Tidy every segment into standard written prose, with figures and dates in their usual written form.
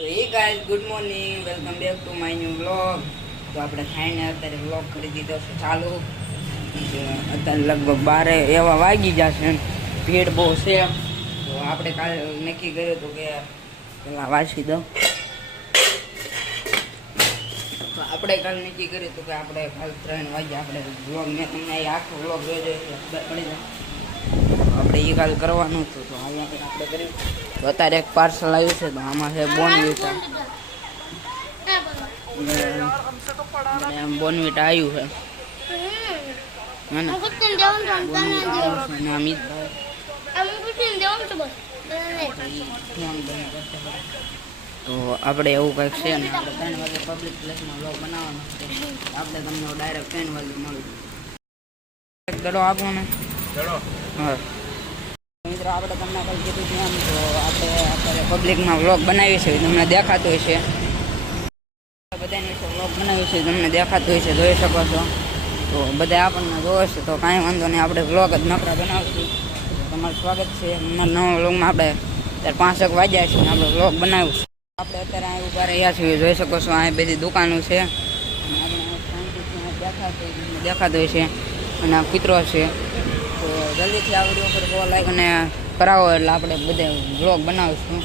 Hey guys, good morning. Welcome back to my new vlog. તો આપણે ખાઈને અત્યારે વ્લોગ કરી દીધો છે ચાલુ. અત્યારે લગભગ 12 એવા વાગી જશે. ભીડ બહુ છે. તો આપણે કાલે નક્કી કર્યું હતું કે પેલા વાંચી દો. તો આપણે કાલે નક્કી કર્યું હતું કે આપણે કાલ 3 વાગે આપણે વ્લોગ મેં તમને આખો વ્લોગ જોઈ ખબર પડી જાય. આપણે એ કાલ કરવાનું હતું તો અહીંયા આપણે કર્યું. તો અત્યારે એક પાર્સલ આવ્યું છે તો આમાં છે બોનવીટા. બોનવીટા આવ્યું છે તો આપણે એવું કંઈક છે ને આપણે 3 વાગે પબ્લિક પ્લેસમાં વ્લોગ બનાવવાનો છે. આપણે તમને ડાયરેક્ટ 3 વાગે મળ્યું. દડો આપો ને હા મિત્રો, આપણે તમને કંઈ કીધું છે એમ તો આપણે અત્યારે પબ્લિકમાં વ્લોગ બનાવીએ છીએ, તમને દેખાતું હોય છે બધાની વિશે વ્લોગ બનાવ્યું છે, તમને દેખાતું હોય છે, જોઈ શકો છો. તો બધા આપણને જોવે છે તો કાંઈ વાંધો નહીં, આપણે વ્લોગ જ નકરા બનાવશું. તમારું સ્વાગત છે નવા વ્લોગમાં. આપણે અત્યારે 5 વાગ્યા છે ને આપણે વ્લોગ બનાવ્યું છે. આપણે અત્યારે અહીં ઊભા રહ્યા છીએ, જોઈ શકો છો. અહીં બધી દુકાનો છે અને આપણે દેખાતું હોય છે અને આ કૂતરો છે. તો જલ્દીથી આ વિડીયો પર બહુ લાઈક અને કરાવો એટલે આપણે બધે વ્લોગ બનાવીશું.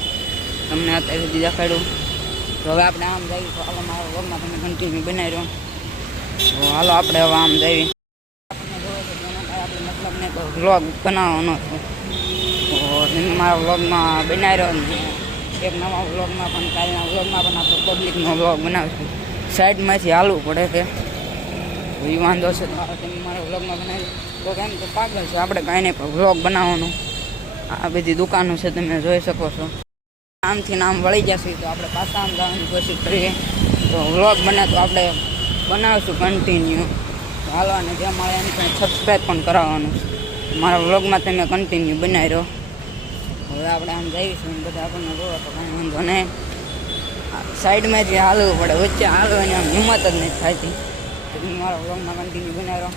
તમને અત્યારે સુધી દેખાડ્યું. તો હવે આપણે આમ જઈએ તો હાલો મારા વ્લોગમાં તમે કન્ટિન્યુ બનાવી રહ્યો. તો હાલો આપણે હવે આમ જઈએ. આપણને જોવે છે આપણે મતલબ ને વ્લોગ બનાવવાનો છે. તો તમે મારા વ્લોગમાં બનાવી રહ્યો. એક નવા વ્લોગમાં પણ કાલના વ્લોગમાં પણ આપણે પબ્લિકનો વ્લોગ બનાવીશું. સાઈડમાંથી હાલવું પડે છે એ વાંધો છે. તો તમે મારા વ્લોગમાં બનાવી તો કેમ તો પાગલ છે આપણે કાંઈ નહીં પણ વ્લોગ બનાવવાનો. આ બધી દુકાનો છે તમે જોઈ શકો છો. આમથી આમ વળી જશે તો આપણે પાછા આમ જવાની કોશિશ કરીએ. તો વ્લોગ બને તો આપણે બનાવીશું કન્ટિન્યુ. હાલો અને જે મળે એની કંઈ સબસ્ક્રાઈબ પણ કરાવવાનું છે. મારા વ્લોગમાં તમે કન્ટિન્યુ બનાવી રહ્યો. હવે આપણે આમ જઈશું બધા આપણને જોવો તો કાંઈ વાંધો નહીં. સાઈડમાંથી હાલવું પડે, વચ્ચે હાલવાની આમ હિંમત જ નથી થતી. તમે મારા વ્લોગમાં કન્ટિન્યુ બનાવી રહ્યો.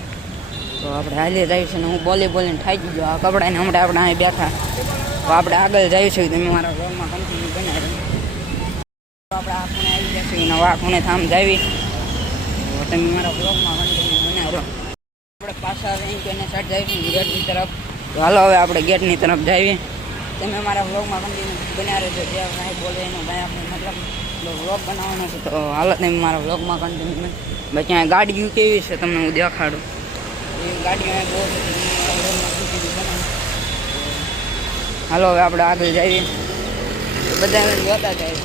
તો આપણે હાલી જઈશું ને હું બોલીને થાકી ગયો. આ કપડાને હમણાં આપણે અહીં બેઠા. તો આપણે આગળ જઈશું. તમે મારા વ્લોગમાં કન્ટિન્યુ બનાવી તો આપણે આ ખૂણે આવી જઈશું ને આ ખૂણે થામ જાવી. તો તમે મારા વ્લોગમાં કન્ટિન્યુ બનાવી રહો. આપણે પાછા એને સાઈડ જઈશું ગેટની તરફ. તો હાલો હવે આપણે ગેટની તરફ જઈએ. તમે મારા વ્લોગમાં કન્ટિન્યુ બનાવી રહેજો. જે કાંઈ બોલે એનો કાંઈ આપણે મતલબ વ્લોગ બનાવવાનો છે. તો હાલો તમે મારા વ્લોગમાં કન્ટિન્યુ. બાકી અહીંયા ગાડીઓ કેવી છે તમને હું દેખાડું. એ ગાડીઓ બહુ હાલો હવે આપણે આગળ જઈએ. બધા જોતા જાય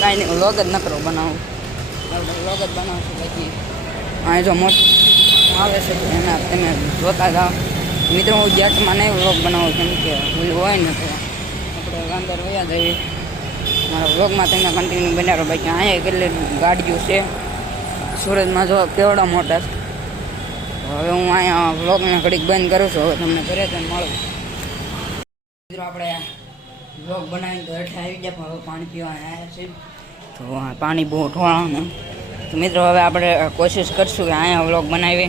કાંઈ નહીં, વ્લોગ જ નકરો બનાવું. આપણે વ્લોગ જ બનાવશું. પછી અહીં જો મોટું આવે છે તો એના તમે જોતા જાઓ. મિત્રો હું જેટમાં નહીં વ્લોગ બનાવું કેમ કે ભૂલ હોય ને તો આપણે અંદર વયા જઈએ. મારા વ્લોગમાં તમે કન્ટિન્યુ બનાવો. બાકી અહીંયા કેટલી ગાડીઓ છે સુરતમાં જો કેવડા મોટા. હવે હું અહીંયા વ્લોગને ઘડીક બંધ કરું છું. હવે તમને ઘરે તો મળું. મિત્રો આપણે વ્લોગ બનાવીને તો હેઠે આવી ગયા પણ હવે પાણી પીવા આવ્યા છે. તો પાણી બહુ ઠોળાનું. તો મિત્રો હવે આપણે કોશિશ કરશું કે અહીંયા વ્લોગ બનાવીએ.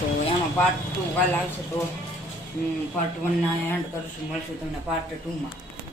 તો એમાં પાર્ટ 2 કાલે આવશે. તો પાર્ટ 1 ને અહીંયા એન્ડ કરીશું. મળશું તમને પાર્ટ 2માં.